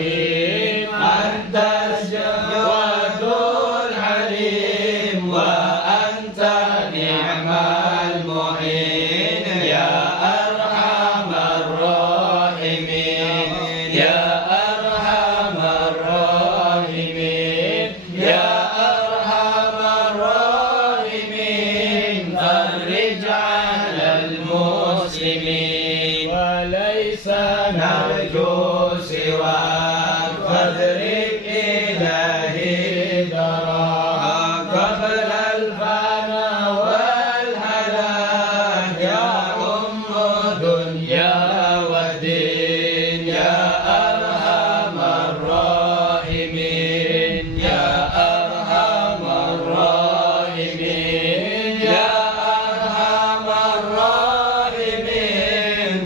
الرحيم أنت الجواد الحليم وأنت نعم المعين يا أرحم الراحمين يا أرحم الراحمين يا أرحم الراحمين فرج على المسلمين وليس نرجو سواك فاضرب إلهي دراك قبل الفنا والهلاك يا أم دنيا ودين يا أرحم الراحمين يا أرحم الراحمين يا أرحم الراحمين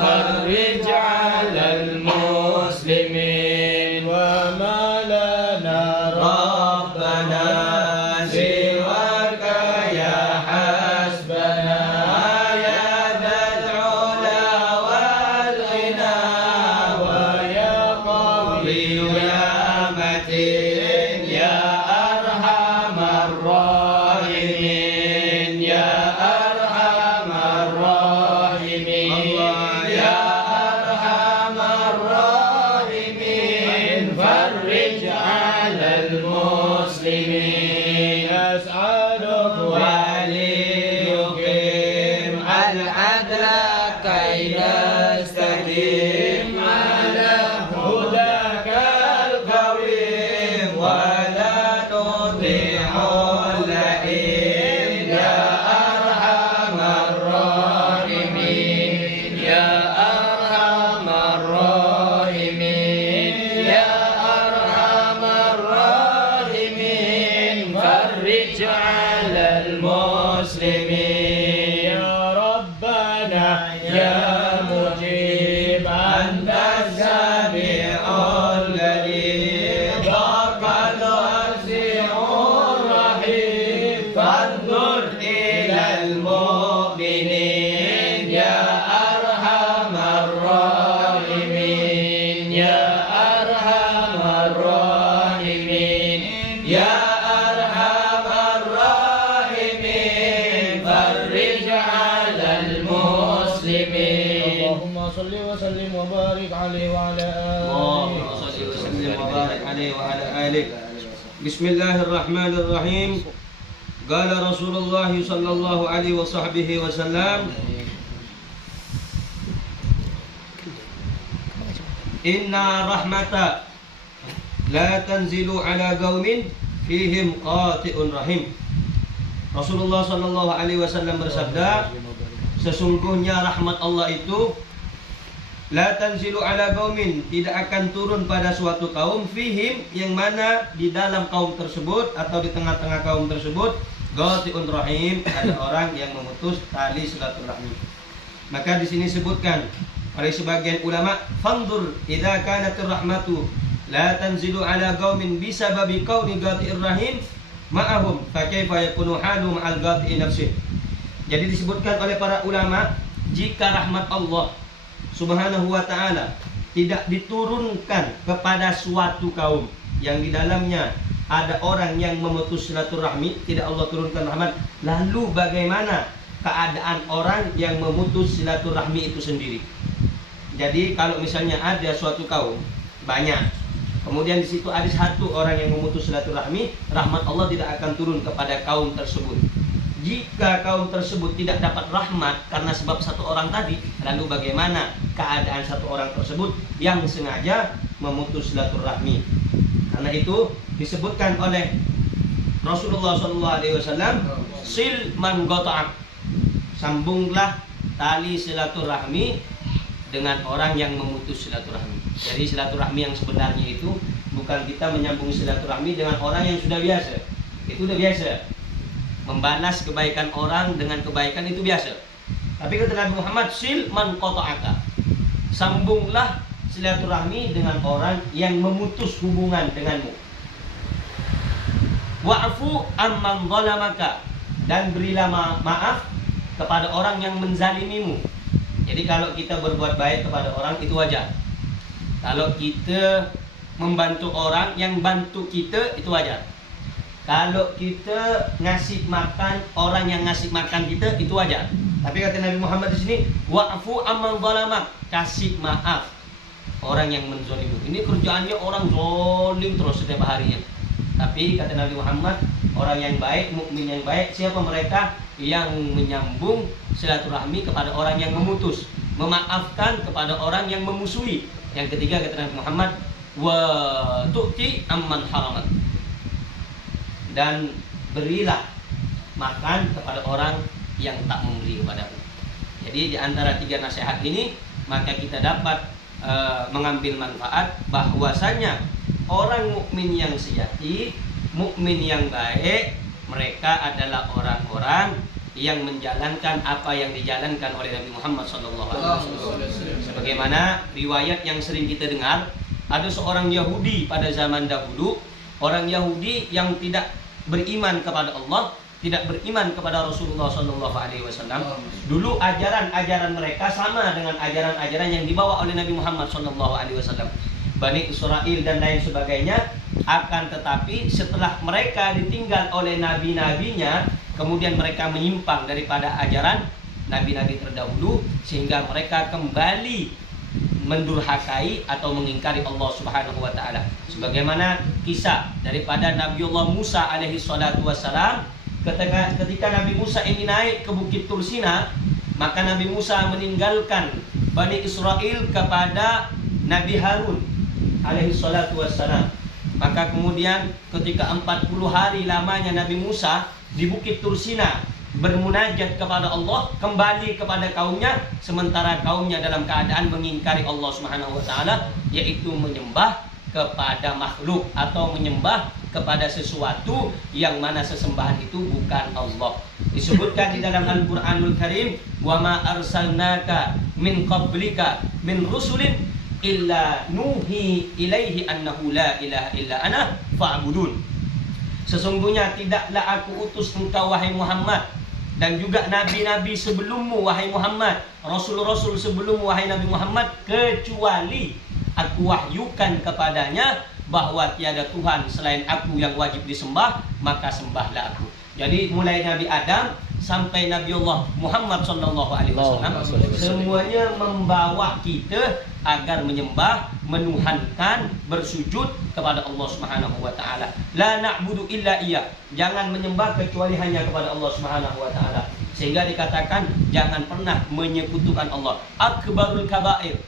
فرج على المسلمين وما لنا ربنا سواك يا حسبنا يا ذا العلا والغنى ويا قوي يا متين يا أرحم الراحمين يا أرحم الراحمين يا أرحم الراحمين فرج على المسلمين أسألك وليقيم العدل كي نستقيم على هداك القويم ولا نطيع اللئيم يا أرحم الراحمين يا أرحم الراحمين يا أرحم الراحمين فرج على المسلمين يا ربنا يا مجيب أنت السميع القريب وقد واسع الرحيم فانظر إلى المؤمنين يا أرحم الراحمين يا أرحم الراحمين يا أرحم الراحمين فرج على المسلمين اللهم صل وسلم وبارك عليه وعلى آله صل وسلم وبارك عليه وعلى آله. بسم الله الرحمن الرحيم. قال رسول الله صلى الله عليه وصحبه وسلم إن رحمة لا تنزل على قوم فيهم قاطئ رحم. Rasulullah Shallallahu Alaihi Wasallam bersabda, sesungguhnya rahmat Allah itu la tanzilu ala qaumin, tidak akan turun pada suatu kaum fihim, yang mana di dalam kaum tersebut atau di tengah-tengah kaum tersebut qati'un rahim, ada orang yang memutus tali silaturahmi. Maka di sini sebutkan oleh sebagian ulama, fandur idza kanatir rahmatu la tanzilu ala qaumin bisababi qauli qati'ir rahim ma'ahum fa kaifa yakunu halu ma'al qati'i nafsi. Jadi disebutkan oleh para ulama, jika rahmat Allah Subhanahu wa ta'ala tidak diturunkan kepada suatu kaum yang di dalamnya ada orang yang memutus silaturahmi, tidak Allah turunkan rahmat, lalu bagaimana keadaan orang yang memutus silaturahmi itu sendiri? Jadi kalau misalnya ada suatu kaum banyak, kemudian di situ ada satu orang yang memutus silaturahmi, rahmat Allah tidak akan turun kepada kaum tersebut. Jika kaum tersebut tidak dapat rahmat karena sebab satu orang tadi, lalu bagaimana keadaan satu orang tersebut yang sengaja memutus silaturahmi? Karena itu disebutkan oleh Rasulullah SAW, sil man qata'ak, sambunglah tali silaturahmi dengan orang yang memutus silaturahmi. Jadi silaturahmi yang sebenarnya itu bukan kita menyambung silaturahmi dengan orang yang sudah biasa. Itu udah biasa. Membalas kebaikan orang dengan kebaikan itu biasa. Tapi kata Nabi Muhammad, sil man qata'aka, sambunglah silaturahmi dengan orang yang memutus hubungan denganmu. Wa'fu amman zalamaka, dan berilah maaf kepada orang yang menzalimimu. Jadi kalau kita berbuat baik kepada orang itu wajar. Kalau kita membantu orang yang bantu kita itu wajar. Kalau kita ngasih makan orang yang ngasih makan kita itu wajar. Tapi kata Nabi Muhammad di sini, wa'fu amman zalamak, kasih maaf orang yang menzalimi. Ini kerjaannya orang zalim terus setiap harinya. Tapi kata Nabi Muhammad, orang yang baik, mukmin yang baik, siapa mereka? Yang menyambung silaturahmi kepada orang yang memutus, memaafkan kepada orang yang memusuhi. Yang ketiga kata Nabi Muhammad, wa tu'ti amman haramat, dan berilah makan kepada orang yang tak memberi kepadamu. Jadi di antara tiga nasihat ini maka kita dapat mengambil manfaat bahwasanya orang mukmin yang sejati, mukmin yang baik, mereka adalah orang-orang yang menjalankan apa yang dijalankan oleh Nabi Muhammad SAW. Sebagaimana riwayat yang sering kita dengar, ada seorang Yahudi pada zaman dahulu, orang Yahudi yang tidak beriman kepada Allah, tidak beriman kepada Rasulullah SAW. Dulu ajaran-ajaran mereka sama dengan ajaran-ajaran yang dibawa oleh Nabi Muhammad SAW. Bani Israel dan lain sebagainya. Akan tetapi setelah mereka ditinggal oleh nabi-nabinya, kemudian mereka menyimpang daripada ajaran nabi-nabi terdahulu, sehingga mereka kembali mendurhakai atau mengingkari Allah Subhanahu wa taala. Sebagaimana kisah daripada Nabiullah Musa alaihi salatu wassalam, ketika Nabi Musa ini naik ke Bukit Tursina, maka Nabi Musa meninggalkan Bani Israel kepada Nabi Harun alaihi salatu wassalam. Maka kemudian ketika 40 hari lamanya Nabi Musa di Bukit Tursina bermunajat kepada Allah, kembali kepada kaumnya, sementara kaumnya dalam keadaan mengingkari Allah Subhanahu wa taala, yaitu menyembah kepada makhluk atau menyembah kepada sesuatu yang mana sesembahan itu bukan Allah. Disebutkan di dalam Al-Qur'anul Karim, "Wa ma arsalnaka min qablika min rusulin illa nuhi ilaihi annahu la ilaha illa ana fa'budun." Sesungguhnya tidaklah aku utus engkau wahai Muhammad, dan juga nabi-nabi sebelummu wahai Muhammad, rasul-rasul sebelummu wahai Nabi Muhammad, kecuali aku wahyukan kepadanya bahwa tiada Tuhan selain aku yang wajib disembah, maka sembahlah aku. Jadi mulai Nabi Adam sampai Nabiullah Muhammad SAW, semuanya membawa kita agar menyembah, menuhankan, bersujud kepada Allah Subhanahu wa taala. La na'budu illa iya. Jangan menyembah kecuali hanya kepada Allah Subhanahu wa taala. Sehingga dikatakan jangan pernah menyekutukan Allah. Akbarul kabair,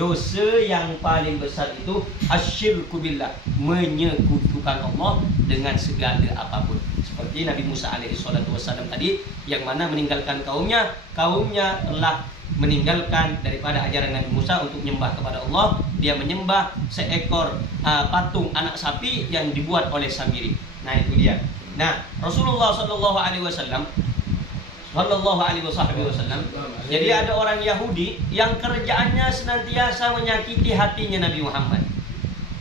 dosa yang paling besar itu asyirku billah, menyekutukan Allah dengan segala apapun. Seperti Nabi Musa alaihi salatu wassalam tadi, yang mana meninggalkan kaumnya telah meninggalkan daripada ajaran Nabi Musa untuk menyembah kepada Allah. Dia menyembah seekor patung anak sapi yang dibuat oleh Samiri. Nah itu dia. Nah Rasulullah SAW jadi ada orang Yahudi yang kerjaannya senantiasa menyakiti hatinya Nabi Muhammad.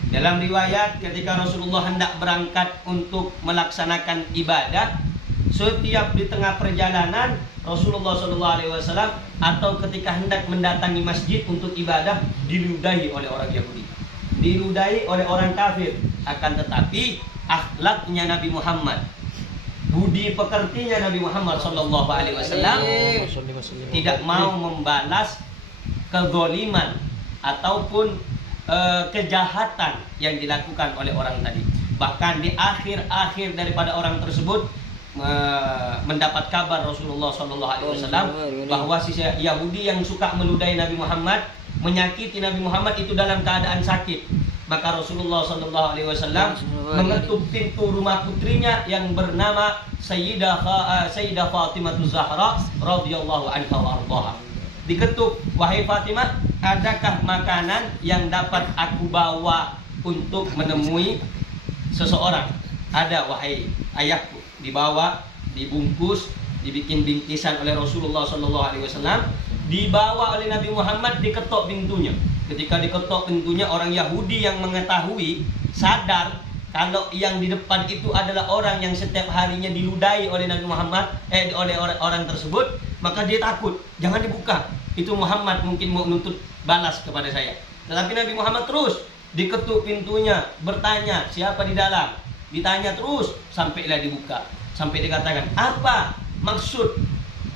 Dalam riwayat ketika Rasulullah hendak berangkat untuk melaksanakan ibadah, setiap di tengah perjalanan Rasulullah SAW atau ketika hendak mendatangi masjid untuk ibadah, diludahi oleh orang Yahudi, diludahi oleh orang kafir. Akan tetapi akhlaknya Nabi Muhammad, budi pekertinya Nabi Muhammad SAW tidak mau membalas kezaliman ataupun kejahatan yang dilakukan oleh orang tadi. Bahkan di akhir-akhir daripada orang tersebut mendapat kabar Rasulullah SAW bahwa si Yahudi yang suka meludahi Nabi Muhammad, menyakiti Nabi Muhammad itu dalam keadaan sakit. Maka Rasulullah SAW mengetuk pintu rumah putrinya yang bernama Sayyidah Fatimah Zahra radhiyallahu anha wa ardhaha. Diketuk, "Wahai Fatimah, adakah makanan yang dapat aku bawa untuk menemui seseorang?" "Ada wahai ayahku." Dibawa, dibungkus, dibikin bingkisan oleh Rasulullah SAW, dibawa oleh Nabi Muhammad, diketok pintunya. Ketika diketok pintunya, orang Yahudi yang mengetahui sadar kalau yang di depan itu adalah orang yang setiap harinya diludahi oleh Nabi Muhammad, oleh orang tersebut, maka dia takut, jangan dibuka, itu Muhammad mungkin mau nuntut balas kepada saya. Tetapi Nabi Muhammad terus diketuk pintunya, bertanya siapa di dalam, ditanya terus sampailah dibuka, sampai dikatakan apa maksud,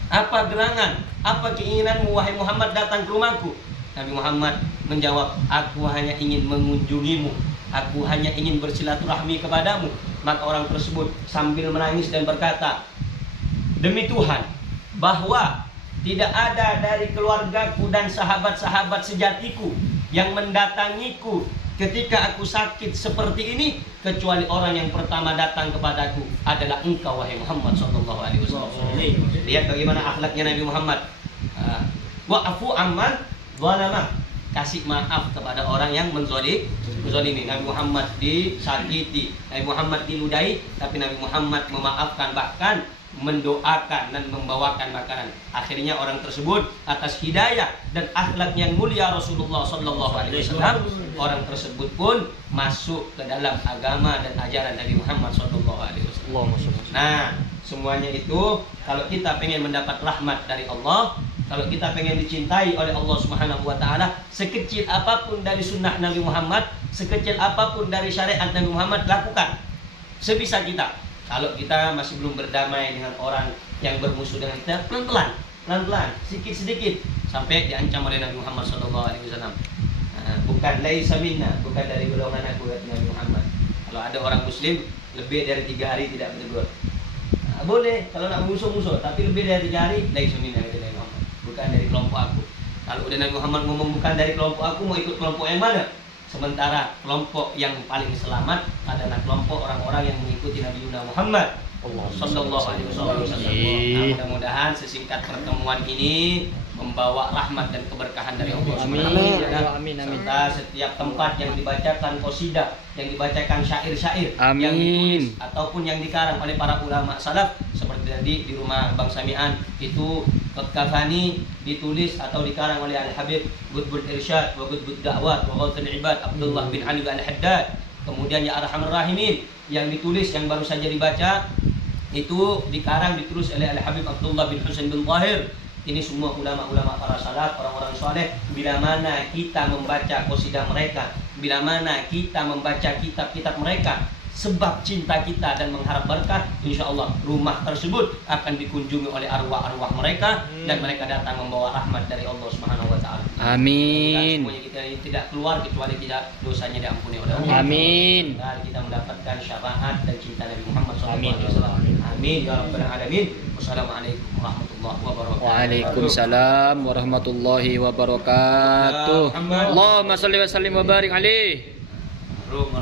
apa gerangan, apa keinginanmu wahai Muhammad datang ke rumahku. Nabi Muhammad menjawab, aku hanya ingin mengunjungimu, aku hanya ingin bersilaturahmi kepadamu. Maka orang tersebut sambil menangis dan berkata, demi Tuhan bahwa tidak ada dari keluargaku dan sahabat-sahabat sejatiku yang mendatangiku ketika aku sakit seperti ini, kecuali orang yang pertama datang kepadaku adalah engkau wahai Muhammad sallallahu alaihi wasallam. Lihat bagaimana akhlaknya Nabi Muhammad. Wa'fu amman zalama, kasih maaf kepada orang yang menzalimi. Nabi Muhammad disakiti, Nabi Muhammad diludahi, tapi Nabi Muhammad memaafkan, bahkan mendoakan dan membawakan makanan. Akhirnya orang tersebut atas hidayah dan akhlak yang mulia Rasulullah sallallahu alaihi wasallam, orang tersebut pun masuk ke dalam agama dan ajaran Nabi Muhammad sallallahu alaihi wasallam. Nah, semuanya itu kalau kita pengen mendapat rahmat dari Allah, kalau kita pengen dicintai oleh Allah Subhanahu wa taala, sekecil apapun dari sunnah Nabi Muhammad, sekecil apapun dari syariat Nabi Muhammad, lakukan sebisa kita. Kalau kita masih belum berdamai dengan orang yang bermusuh dengan kita, pelan-pelan, sedikit-sedikit, sampai diancam oleh Nabi Muhammad SAW. Bukan laisa minna, bukan dari golongan aku, kata Nabi Muhammad. Kalau ada orang Muslim lebih dari 3 hari tidak bertegur, boleh kalau nak musuh-musuh, tapi lebih dari 3 hari, laisa minna, kata Nabi Muhammad, bukan dari kelompok aku. Kalau udah Nabi Muhammad ngomong bukan dari kelompok aku, mau ikut kelompok yang mana? Sementara kelompok yang paling selamat adalah kelompok orang-orang yang mengikuti Nabi Muhammad sallallahu alaihi wasallam. Mudah-mudahan sesingkat pertemuan ini membawa rahmat dan keberkahan dari Allah Subhanahu wa taala. Serta setiap tempat yang dibacakan qasidah, yang dibacakan syair-syair yang ditulis ataupun yang dikarang oleh para ulama salaf, seperti tadi di rumah Bang Sami'an itu Kafani ditulis atau dikarang oleh Al-Habib Qutbul Irsyad wa Qutbud Da'wat wa Ghawthul Ibad Abdullah bin Ali Al-Haddad. Kemudian Ya Arhamar Rahimin yang ditulis, yang baru saja dibaca itu dikarang, ditulis oleh Al-Habib Abdullah bin Husain bin Tahir. Ini semua ulama-ulama para salaf, orang-orang soleh. Bila mana kita membaca qasidah mereka, bila mana kita membaca kitab-kitab mereka sebab cinta kita dan mengharap berkah, insya Allah rumah tersebut akan dikunjungi oleh arwah-arwah mereka dan mereka datang membawa rahmat dari Allah Subhanahu wa taala. Amin. Semuanya kita tidak keluar kecuali tidak dosanya diampuni oleh Allah. Amin. Dan kita mendapatkan syafaat dan cinta Nabi Muhammad SAW. Amin ya rabbal alamin. Wassalamualaikum warahmatullahi wabarakatuh. Waalaikumsalam warahmatullahi wabarakatuh. Allahumma shalli wa sallim wa barik alaihi.